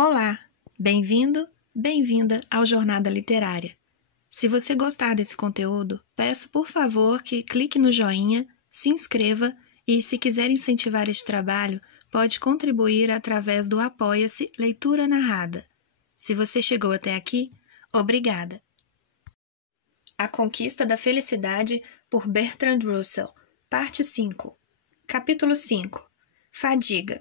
Olá, bem-vindo, bem-vinda ao Jornada Literária. Se você gostar desse conteúdo, peço por favor que clique no joinha, se inscreva e, se quiser incentivar este trabalho, pode contribuir através do Apoia-se Leitura Narrada. Se você chegou até aqui, obrigada. A Conquista da Felicidade, por Bertrand Russell, Parte 5. Capítulo 5. Fadiga.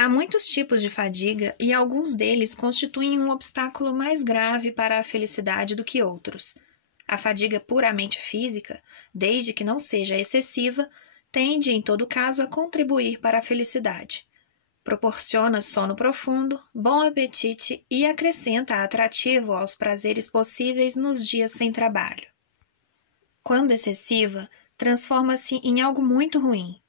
Há muitos tipos de fadiga e alguns deles constituem um obstáculo mais grave para a felicidade do que outros. A fadiga puramente física, desde que não seja excessiva, tende, em todo caso, a contribuir para a felicidade. Proporciona sono profundo, bom apetite e acrescenta atrativo aos prazeres possíveis nos dias sem trabalho. Quando excessiva, transforma-se em algo muito ruim.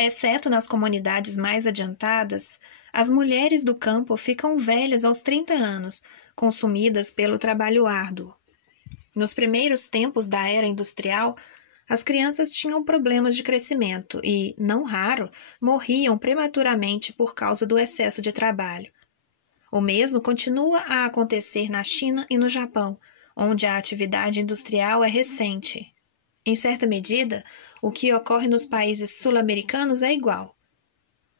Exceto nas comunidades mais adiantadas, as mulheres do campo ficam velhas aos 30 anos, consumidas pelo trabalho árduo. Nos primeiros tempos da era industrial, as crianças tinham problemas de crescimento e, não raro, morriam prematuramente por causa do excesso de trabalho. O mesmo continua a acontecer na China e no Japão, onde a atividade industrial é recente. Em certa medida, o que ocorre nos países sul-americanos é igual.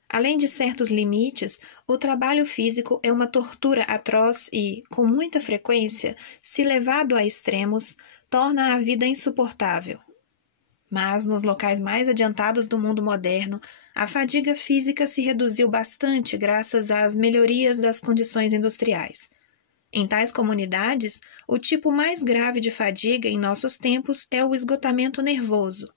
Além de certos limites, o trabalho físico é uma tortura atroz e, com muita frequência, se levado a extremos, torna a vida insuportável. Mas, nos locais mais adiantados do mundo moderno, a fadiga física se reduziu bastante graças às melhorias das condições industriais. Em tais comunidades, o tipo mais grave de fadiga em nossos tempos é o esgotamento nervoso.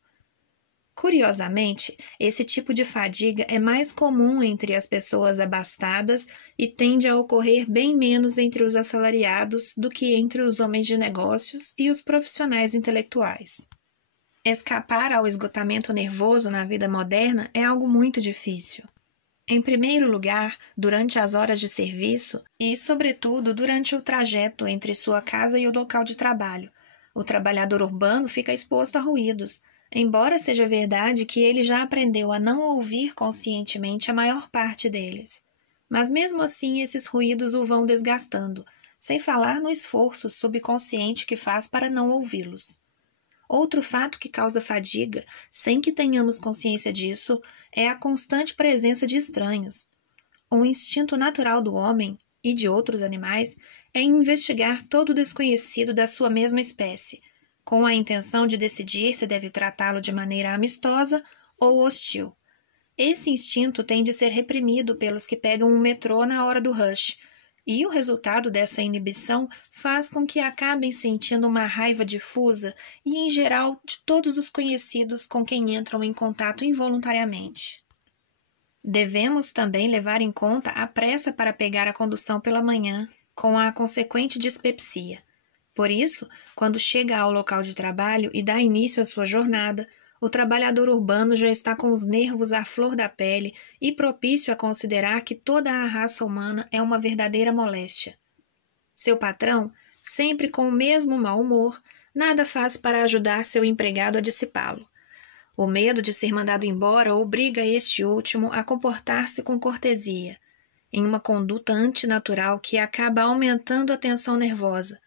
Curiosamente, esse tipo de fadiga é mais comum entre as pessoas abastadas e tende a ocorrer bem menos entre os assalariados do que entre os homens de negócios e os profissionais intelectuais. Escapar ao esgotamento nervoso na vida moderna é algo muito difícil. Em primeiro lugar, durante as horas de serviço e, sobretudo, durante o trajeto entre sua casa e o local de trabalho, o trabalhador urbano fica exposto a ruídos, embora seja verdade que ele já aprendeu a não ouvir conscientemente a maior parte deles. Mas mesmo assim esses ruídos o vão desgastando, sem falar no esforço subconsciente que faz para não ouvi-los. Outro fato que causa fadiga, sem que tenhamos consciência disso, é a constante presença de estranhos. O instinto natural do homem, e de outros animais, é investigar todo o desconhecido da sua mesma espécie, com a intenção de decidir se deve tratá-lo de maneira amistosa ou hostil. Esse instinto tem de ser reprimido pelos que pegam um metrô na hora do rush, e o resultado dessa inibição faz com que acabem sentindo uma raiva difusa e, em geral, de todos os conhecidos com quem entram em contato involuntariamente. Devemos também levar em conta a pressa para pegar a condução pela manhã, com a consequente dispepsia. Por isso, quando chega ao local de trabalho e dá início à sua jornada, o trabalhador urbano já está com os nervos à flor da pele e propício a considerar que toda a raça humana é uma verdadeira moléstia. Seu patrão, sempre com o mesmo mau humor, nada faz para ajudar seu empregado a dissipá-lo. O medo de ser mandado embora obriga este último a comportar-se com cortesia, em uma conduta antinatural que acaba aumentando a tensão nervosa.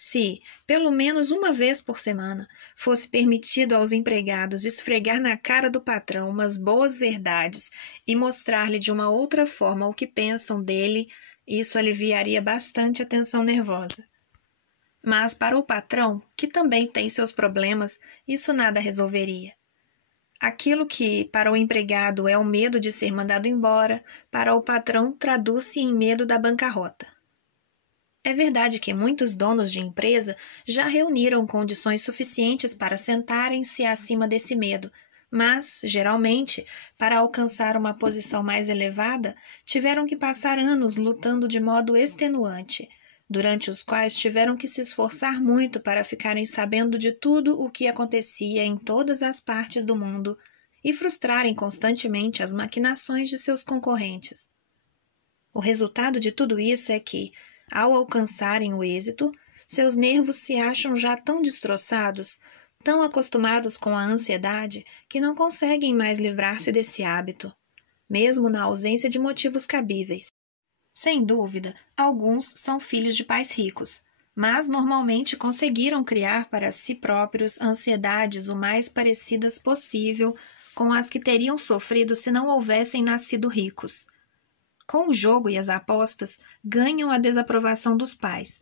Se, pelo menos uma vez por semana, fosse permitido aos empregados esfregar na cara do patrão umas boas verdades e mostrar-lhe de uma outra forma o que pensam dele, isso aliviaria bastante a tensão nervosa. Mas para o patrão, que também tem seus problemas, isso nada resolveria. Aquilo que, para o empregado, é o medo de ser mandado embora, para o patrão traduz-se em medo da bancarrota. É verdade que muitos donos de empresa já reuniram condições suficientes para sentarem-se acima desse medo, mas, geralmente, para alcançar uma posição mais elevada, tiveram que passar anos lutando de modo extenuante, durante os quais tiveram que se esforçar muito para ficarem sabendo de tudo o que acontecia em todas as partes do mundo e frustrarem constantemente as maquinações de seus concorrentes. O resultado de tudo isso é que, ao alcançarem o êxito, seus nervos se acham já tão destroçados, tão acostumados com a ansiedade, que não conseguem mais livrar-se desse hábito, mesmo na ausência de motivos cabíveis. Sem dúvida, alguns são filhos de pais ricos, mas normalmente conseguiram criar para si próprios ansiedades o mais parecidas possível com as que teriam sofrido se não houvessem nascido ricos. Com o jogo e as apostas, ganham a desaprovação dos pais.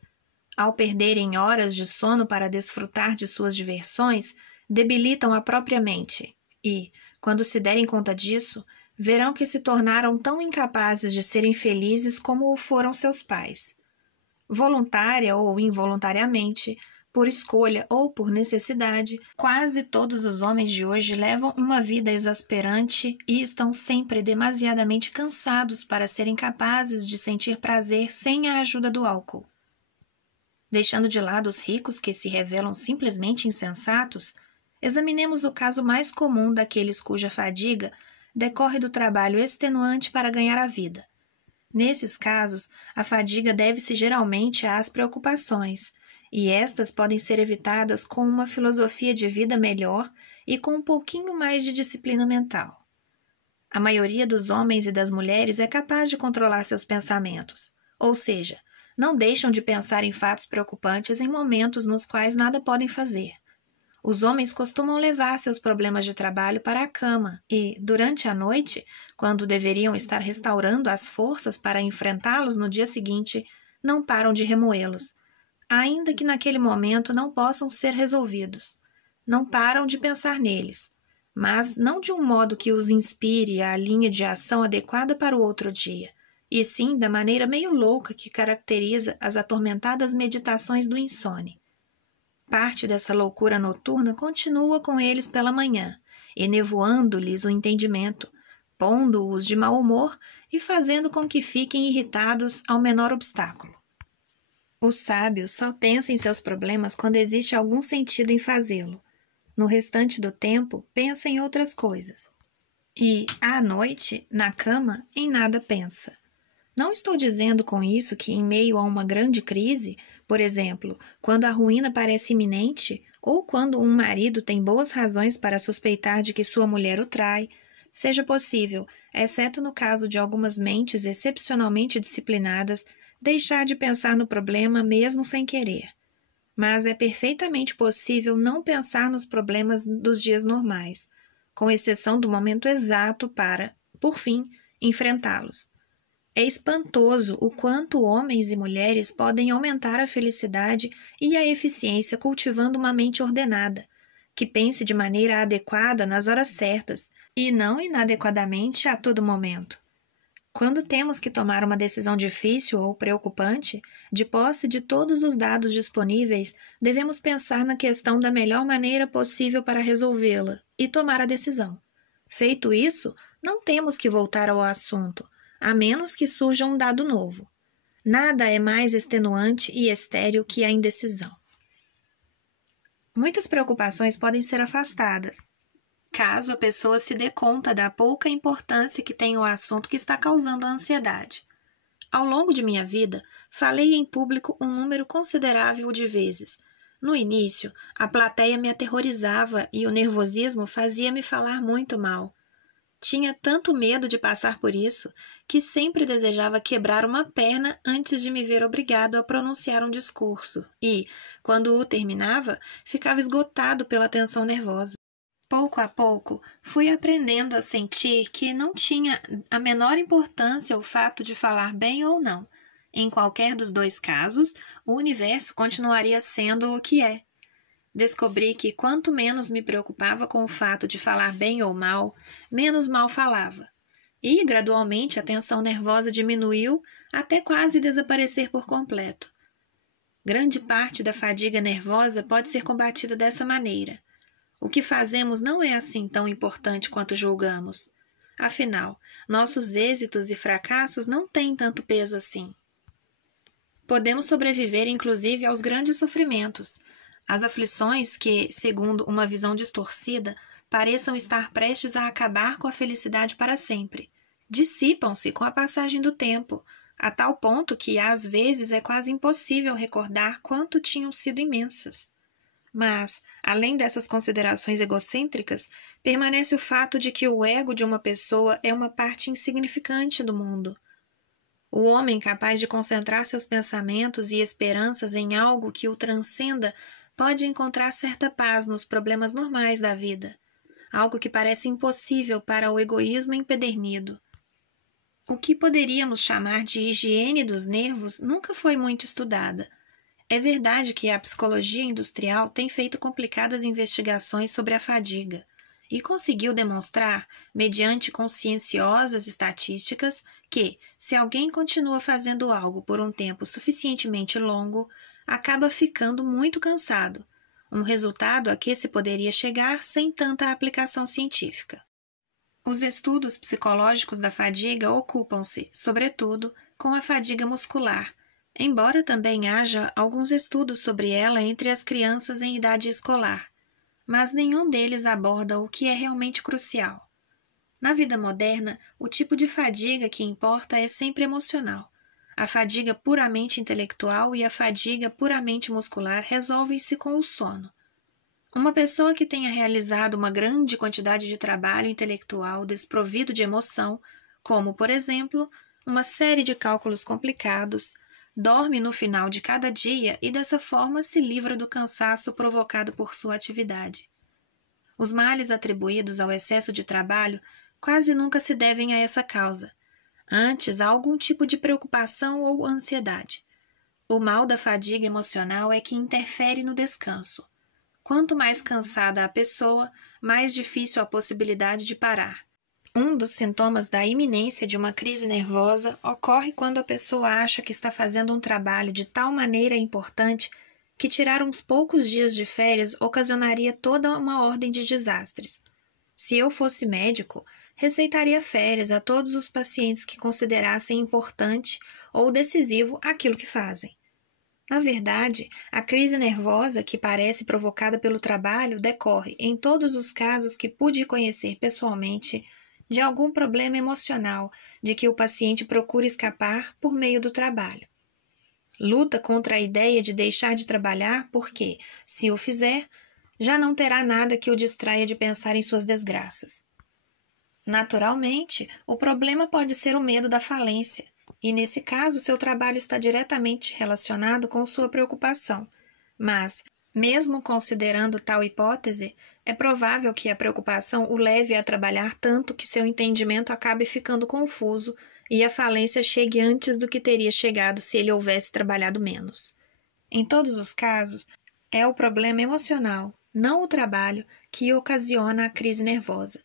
Ao perderem horas de sono para desfrutar de suas diversões, debilitam a própria mente e, quando se derem conta disso, verão que se tornaram tão incapazes de serem felizes como o foram seus pais. Voluntária ou involuntariamente, por escolha ou por necessidade, quase todos os homens de hoje levam uma vida exasperante e estão sempre demasiadamente cansados para serem capazes de sentir prazer sem a ajuda do álcool. Deixando de lado os ricos que se revelam simplesmente insensatos, examinemos o caso mais comum daqueles cuja fadiga decorre do trabalho extenuante para ganhar a vida. Nesses casos, a fadiga deve-se geralmente às preocupações, e estas podem ser evitadas com uma filosofia de vida melhor e com um pouquinho mais de disciplina mental. A maioria dos homens e das mulheres é capaz de controlar seus pensamentos, ou seja, não deixam de pensar em fatos preocupantes em momentos nos quais nada podem fazer. Os homens costumam levar seus problemas de trabalho para a cama e, durante a noite, quando deveriam estar restaurando as forças para enfrentá-los no dia seguinte, não param de remoê-los, ainda que naquele momento não possam ser resolvidos. Não param de pensar neles, mas não de um modo que os inspire à linha de ação adequada para o outro dia, e sim da maneira meio louca que caracteriza as atormentadas meditações do insone. Parte dessa loucura noturna continua com eles pela manhã, enevoando-lhes o entendimento, pondo-os de mau humor e fazendo com que fiquem irritados ao menor obstáculo. O sábio só pensa em seus problemas quando existe algum sentido em fazê-lo. No restante do tempo, pensa em outras coisas. E, à noite, na cama, em nada pensa. Não estou dizendo com isso que, em meio a uma grande crise, por exemplo, quando a ruína parece iminente, ou quando um marido tem boas razões para suspeitar de que sua mulher o trai, seja possível, exceto no caso de algumas mentes excepcionalmente disciplinadas, deixar de pensar no problema mesmo sem querer. Mas é perfeitamente possível não pensar nos problemas dos dias normais, com exceção do momento exato para, por fim, enfrentá-los. É espantoso o quanto homens e mulheres podem aumentar a felicidade e a eficiência cultivando uma mente ordenada, que pense de maneira adequada nas horas certas e não inadequadamente a todo momento. Quando temos que tomar uma decisão difícil ou preocupante, de posse de todos os dados disponíveis, devemos pensar na questão da melhor maneira possível para resolvê-la e tomar a decisão. Feito isso, não temos que voltar ao assunto, a menos que surja um dado novo. Nada é mais extenuante e estéril que a indecisão. Muitas preocupações podem ser afastadas, caso a pessoa se dê conta da pouca importância que tem o assunto que está causando a ansiedade. Ao longo de minha vida, falei em público um número considerável de vezes. No início, a plateia me aterrorizava e o nervosismo fazia-me falar muito mal. Tinha tanto medo de passar por isso que sempre desejava quebrar uma perna antes de me ver obrigado a pronunciar um discurso e, quando o terminava, ficava esgotado pela tensão nervosa. Pouco a pouco, fui aprendendo a sentir que não tinha a menor importância o fato de falar bem ou não. Em qualquer dos dois casos, o universo continuaria sendo o que é. Descobri que quanto menos me preocupava com o fato de falar bem ou mal, menos mal falava. E, gradualmente, a tensão nervosa diminuiu até quase desaparecer por completo. Grande parte da fadiga nervosa pode ser combatida dessa maneira. O que fazemos não é assim tão importante quanto julgamos. Afinal, nossos êxitos e fracassos não têm tanto peso assim. Podemos sobreviver, inclusive, aos grandes sofrimentos. As aflições que, segundo uma visão distorcida, pareçam estar prestes a acabar com a felicidade para sempre, dissipam-se com a passagem do tempo, a tal ponto que, às vezes, é quase impossível recordar quanto tinham sido imensas. Mas, além dessas considerações egocêntricas, permanece o fato de que o ego de uma pessoa é uma parte insignificante do mundo. O homem capaz de concentrar seus pensamentos e esperanças em algo que o transcenda pode encontrar certa paz nos problemas normais da vida, algo que parece impossível para o egoísmo empedernido. O que poderíamos chamar de higiene dos nervos nunca foi muito estudada. É verdade que a psicologia industrial tem feito complicadas investigações sobre a fadiga e conseguiu demonstrar, mediante conscienciosas estatísticas, que, se alguém continua fazendo algo por um tempo suficientemente longo, acaba ficando muito cansado, um resultado a que se poderia chegar sem tanta aplicação científica. Os estudos psicológicos da fadiga ocupam-se, sobretudo, com a fadiga muscular, embora também haja alguns estudos sobre ela entre as crianças em idade escolar, mas nenhum deles aborda o que é realmente crucial. Na vida moderna, o tipo de fadiga que importa é sempre emocional. A fadiga puramente intelectual e a fadiga puramente muscular resolvem-se com o sono. Uma pessoa que tenha realizado uma grande quantidade de trabalho intelectual desprovido de emoção, como, por exemplo, uma série de cálculos complicados, dorme no final de cada dia e dessa forma se livra do cansaço provocado por sua atividade. Os males atribuídos ao excesso de trabalho quase nunca se devem a essa causa, antes a algum tipo de preocupação ou ansiedade. O mal da fadiga emocional é que interfere no descanso. Quanto mais cansada a pessoa, mais difícil a possibilidade de parar. Um dos sintomas da iminência de uma crise nervosa ocorre quando a pessoa acha que está fazendo um trabalho de tal maneira importante que tirar uns poucos dias de férias ocasionaria toda uma ordem de desastres. Se eu fosse médico, receitaria férias a todos os pacientes que considerassem importante ou decisivo aquilo que fazem. Na verdade, a crise nervosa que parece provocada pelo trabalho decorre, em todos os casos que pude conhecer pessoalmente, de algum problema emocional de que o paciente procura escapar por meio do trabalho. Luta contra a ideia de deixar de trabalhar porque, se o fizer, já não terá nada que o distraia de pensar em suas desgraças. Naturalmente, o problema pode ser o medo da falência, e nesse caso seu trabalho está diretamente relacionado com sua preocupação. Mas, mesmo considerando tal hipótese, é provável que a preocupação o leve a trabalhar tanto que seu entendimento acabe ficando confuso e a falência chegue antes do que teria chegado se ele houvesse trabalhado menos. Em todos os casos, é o problema emocional, não o trabalho, que ocasiona a crise nervosa.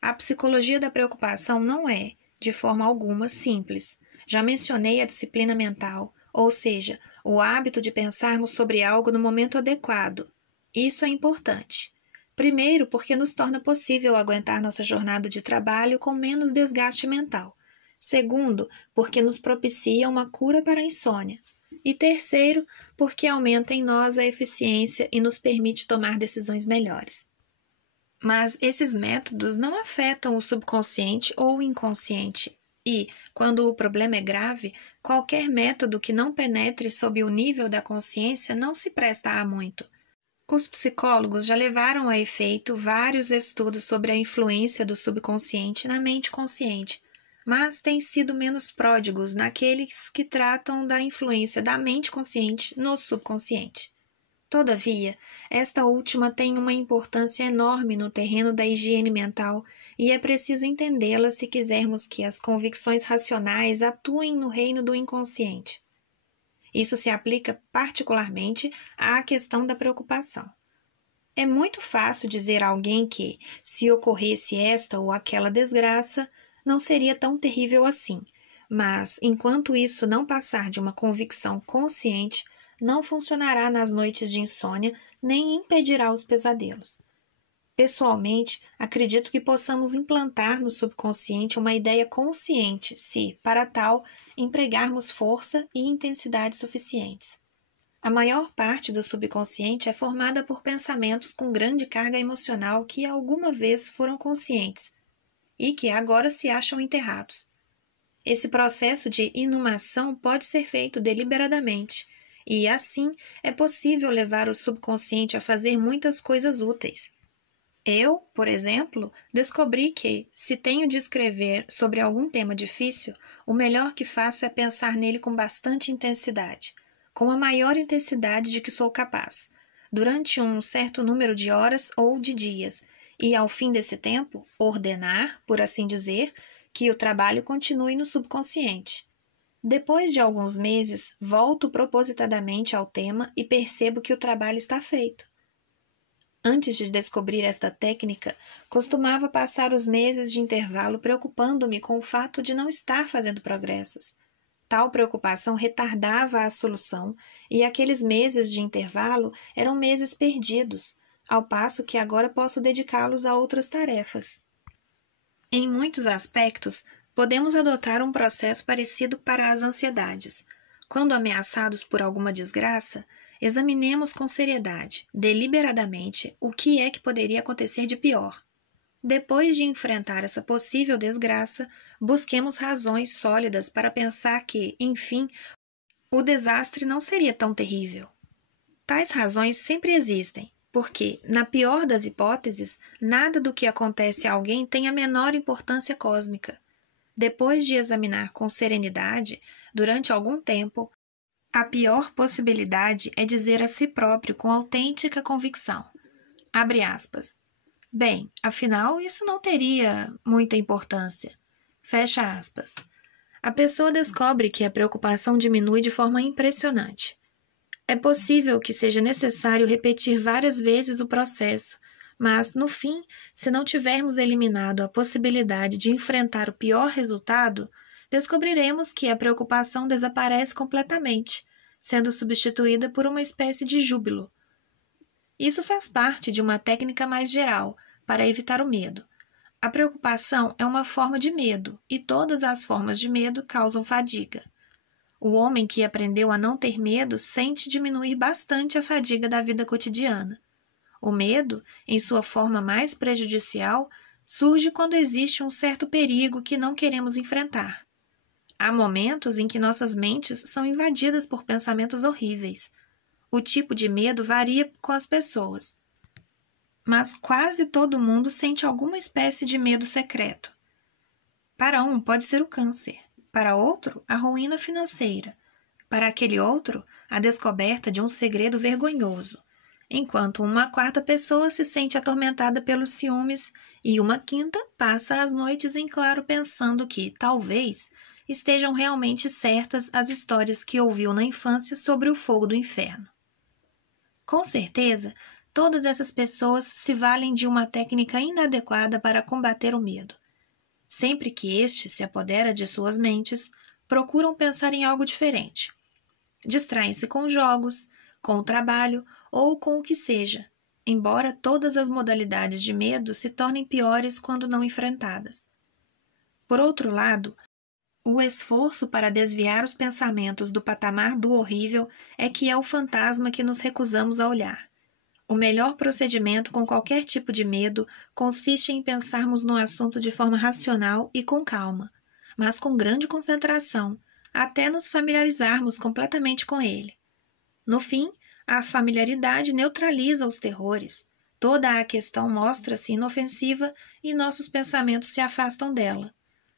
A psicologia da preocupação não é, de forma alguma, simples. Já mencionei a disciplina mental, ou seja, o hábito de pensarmos sobre algo no momento adequado. Isso é importante. Primeiro, porque nos torna possível aguentar nossa jornada de trabalho com menos desgaste mental. Segundo, porque nos propicia uma cura para a insônia. E terceiro, porque aumenta em nós a eficiência e nos permite tomar decisões melhores. Mas esses métodos não afetam o subconsciente ou o inconsciente. E, quando o problema é grave, qualquer método que não penetre sob o nível da consciência não se presta a muito. Os psicólogos já levaram a efeito vários estudos sobre a influência do subconsciente na mente consciente, mas têm sido menos pródigos naqueles que tratam da influência da mente consciente no subconsciente. Todavia, esta última tem uma importância enorme no terreno da higiene mental e é preciso entendê-la se quisermos que as convicções racionais atuem no reino do inconsciente. Isso se aplica particularmente à questão da preocupação. É muito fácil dizer a alguém que, se ocorresse esta ou aquela desgraça, não seria tão terrível assim, mas, enquanto isso não passar de uma convicção consciente, não funcionará nas noites de insônia nem impedirá os pesadelos. Pessoalmente, acredito que possamos implantar no subconsciente uma ideia consciente se, para tal, empregarmos força e intensidade suficientes. A maior parte do subconsciente é formada por pensamentos com grande carga emocional que alguma vez foram conscientes e que agora se acham enterrados. Esse processo de inumação pode ser feito deliberadamente e, assim, é possível levar o subconsciente a fazer muitas coisas úteis. Eu, por exemplo, descobri que, se tenho de escrever sobre algum tema difícil, o melhor que faço é pensar nele com bastante intensidade, com a maior intensidade de que sou capaz, durante um certo número de horas ou de dias, e, ao fim desse tempo, ordenar, por assim dizer, que o trabalho continue no subconsciente. Depois de alguns meses, volto propositadamente ao tema e percebo que o trabalho está feito. Antes de descobrir esta técnica, costumava passar os meses de intervalo preocupando-me com o fato de não estar fazendo progressos. Tal preocupação retardava a solução e aqueles meses de intervalo eram meses perdidos, ao passo que agora posso dedicá-los a outras tarefas. Em muitos aspectos, podemos adotar um processo parecido para as ansiedades. Quando ameaçados por alguma desgraça, examinemos com seriedade, deliberadamente, o que é que poderia acontecer de pior. Depois de enfrentar essa possível desgraça, busquemos razões sólidas para pensar que, enfim, o desastre não seria tão terrível. Tais razões sempre existem, porque, na pior das hipóteses, nada do que acontece a alguém tem a menor importância cósmica. Depois de examinar com serenidade, durante algum tempo, a pior possibilidade é dizer a si próprio com autêntica convicção, abre aspas, bem, afinal isso não teria muita importância, fecha aspas. A pessoa descobre que a preocupação diminui de forma impressionante. É possível que seja necessário repetir várias vezes o processo, mas, no fim, se não tivermos eliminado a possibilidade de enfrentar o pior resultado, descobriremos que a preocupação desaparece completamente, sendo substituída por uma espécie de júbilo. Isso faz parte de uma técnica mais geral, para evitar o medo. A preocupação é uma forma de medo, e todas as formas de medo causam fadiga. O homem que aprendeu a não ter medo sente diminuir bastante a fadiga da vida cotidiana. O medo, em sua forma mais prejudicial, surge quando existe um certo perigo que não queremos enfrentar. Há momentos em que nossas mentes são invadidas por pensamentos horríveis. O tipo de medo varia com as pessoas, mas quase todo mundo sente alguma espécie de medo secreto. Para um pode ser o câncer, para outro a ruína financeira, para aquele outro a descoberta de um segredo vergonhoso, enquanto uma quarta pessoa se sente atormentada pelos ciúmes e uma quinta passa as noites em claro pensando que, talvez, estejam realmente certas as histórias que ouviu na infância sobre o fogo do inferno. Com certeza, todas essas pessoas se valem de uma técnica inadequada para combater o medo. Sempre que este se apodera de suas mentes, procuram pensar em algo diferente. Distraem-se com jogos, com o trabalho ou com o que seja, embora todas as modalidades de medo se tornem piores quando não enfrentadas. Por outro lado, o esforço para desviar os pensamentos do patamar do horrível é que é o fantasma que nos recusamos a olhar. O melhor procedimento com qualquer tipo de medo consiste em pensarmos no assunto de forma racional e com calma, mas com grande concentração, até nos familiarizarmos completamente com ele. No fim, a familiaridade neutraliza os terrores. Toda a questão mostra-se inofensiva e nossos pensamentos se afastam dela.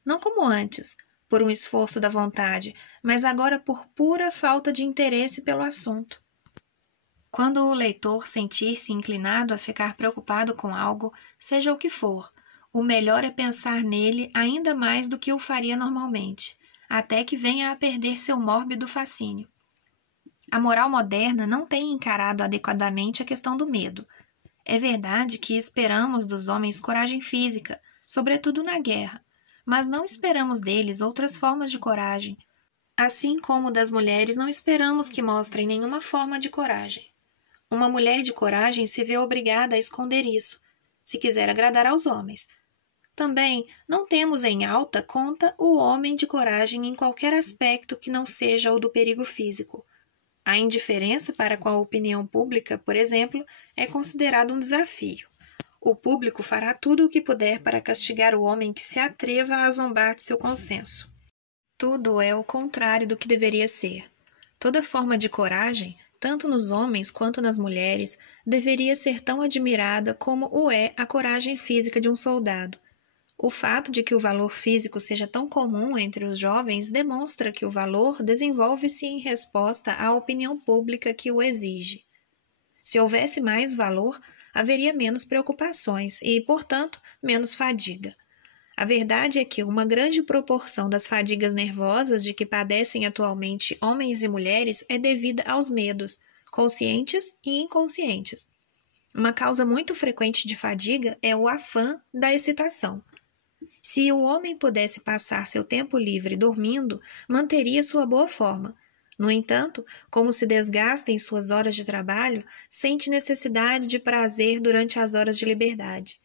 Não como antes, por um esforço da vontade, mas agora por pura falta de interesse pelo assunto. Quando o leitor sentir-se inclinado a ficar preocupado com algo, seja o que for, o melhor é pensar nele ainda mais do que o faria normalmente, até que venha a perder seu mórbido fascínio. A moral moderna não tem encarado adequadamente a questão do medo. É verdade que esperamos dos homens coragem física, sobretudo na guerra, mas não esperamos deles outras formas de coragem, assim como das mulheres não esperamos que mostrem nenhuma forma de coragem. Uma mulher de coragem se vê obrigada a esconder isso, se quiser agradar aos homens. Também não temos em alta conta o homem de coragem em qualquer aspecto que não seja o do perigo físico. A indiferença para com a opinião pública, por exemplo, é considerado um desafio. O público fará tudo o que puder para castigar o homem que se atreva a zombar de seu consenso. Tudo é o contrário do que deveria ser. Toda forma de coragem, tanto nos homens quanto nas mulheres, deveria ser tão admirada como o é a coragem física de um soldado. O fato de que o valor físico seja tão comum entre os jovens demonstra que o valor desenvolve-se em resposta à opinião pública que o exige. Se houvesse mais valor, haveria menos preocupações e, portanto, menos fadiga. A verdade é que uma grande proporção das fadigas nervosas de que padecem atualmente homens e mulheres é devida aos medos, conscientes e inconscientes. Uma causa muito frequente de fadiga é o afã da excitação. Se o homem pudesse passar seu tempo livre dormindo, manteria sua boa forma. No entanto, como se desgasta em suas horas de trabalho, sente necessidade de prazer durante as horas de liberdade.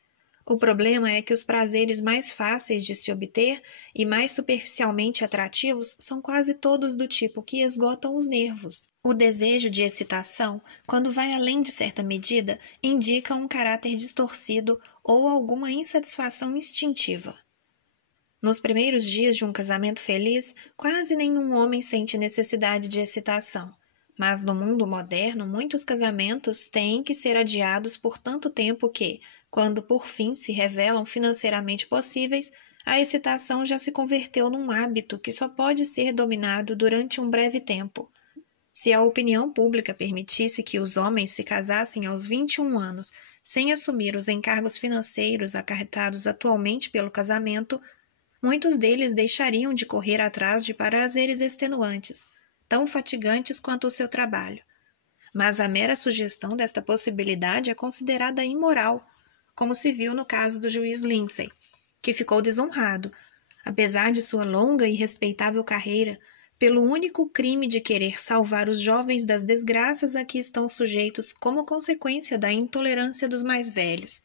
O problema é que os prazeres mais fáceis de se obter e mais superficialmente atrativos são quase todos do tipo que esgotam os nervos. O desejo de excitação, quando vai além de certa medida, indica um caráter distorcido ou alguma insatisfação instintiva. Nos primeiros dias de um casamento feliz, quase nenhum homem sente necessidade de excitação. Mas no mundo moderno, muitos casamentos têm que ser adiados por tanto tempo que, quando por fim se revelam financeiramente possíveis, a excitação já se converteu num hábito que só pode ser dominado durante um breve tempo. Se a opinião pública permitisse que os homens se casassem aos 21 anos sem assumir os encargos financeiros acarretados atualmente pelo casamento, muitos deles deixariam de correr atrás de prazeres extenuantes, tão fatigantes quanto o seu trabalho. Mas a mera sugestão desta possibilidade é considerada imoral, como se viu no caso do juiz Lindsay, que ficou desonrado, apesar de sua longa e respeitável carreira, pelo único crime de querer salvar os jovens das desgraças a que estão sujeitos como consequência da intolerância dos mais velhos.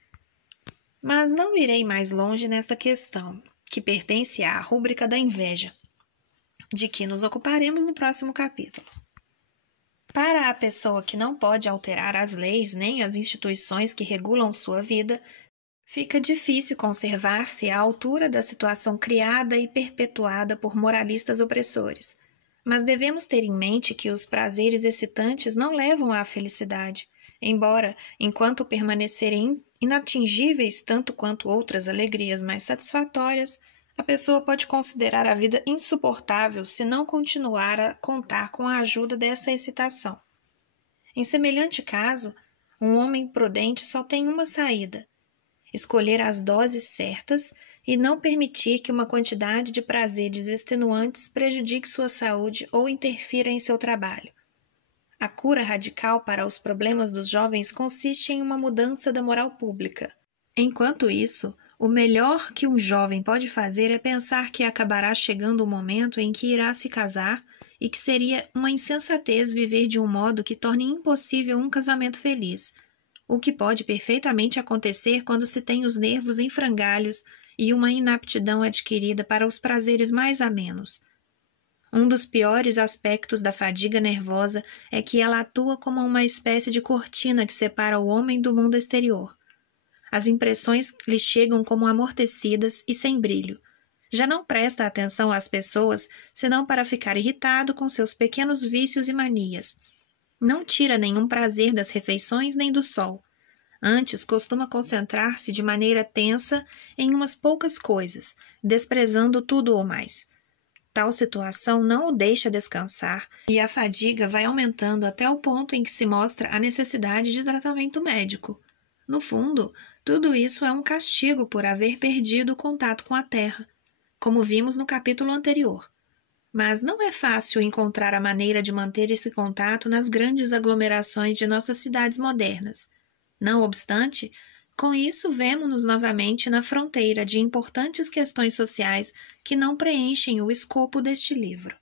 Mas não irei mais longe nesta questão, que pertence à rúbrica da inveja, de que nos ocuparemos no próximo capítulo. Para a pessoa que não pode alterar as leis nem as instituições que regulam sua vida, fica difícil conservar-se à altura da situação criada e perpetuada por moralistas opressores. Mas devemos ter em mente que os prazeres excitantes não levam à felicidade, embora, enquanto permanecerem inatingíveis tanto quanto outras alegrias mais satisfatórias, a pessoa pode considerar a vida insuportável se não continuar a contar com a ajuda dessa excitação. Em semelhante caso, um homem prudente só tem uma saída: escolher as doses certas e não permitir que uma quantidade de prazeres extenuantes prejudique sua saúde ou interfira em seu trabalho. A cura radical para os problemas dos jovens consiste em uma mudança da moral pública. Enquanto isso, o melhor que um jovem pode fazer é pensar que acabará chegando o momento em que irá se casar e que seria uma insensatez viver de um modo que torne impossível um casamento feliz, o que pode perfeitamente acontecer quando se tem os nervos em frangalhos e uma inaptidão adquirida para os prazeres mais amenos. Um dos piores aspectos da fadiga nervosa é que ela atua como uma espécie de cortina que separa o homem do mundo exterior. As impressões lhe chegam como amortecidas e sem brilho. Já não presta atenção às pessoas, senão para ficar irritado com seus pequenos vícios e manias. Não tira nenhum prazer das refeições nem do sol. Antes, costuma concentrar-se de maneira tensa em umas poucas coisas, desprezando tudo ou mais. Tal situação não o deixa descansar e a fadiga vai aumentando até o ponto em que se mostra a necessidade de tratamento médico. No fundo, tudo isso é um castigo por haver perdido o contato com a terra, como vimos no capítulo anterior. Mas não é fácil encontrar a maneira de manter esse contato nas grandes aglomerações de nossas cidades modernas. Não obstante, com isso vemo-nos novamente na fronteira de importantes questões sociais que não preenchem o escopo deste livro.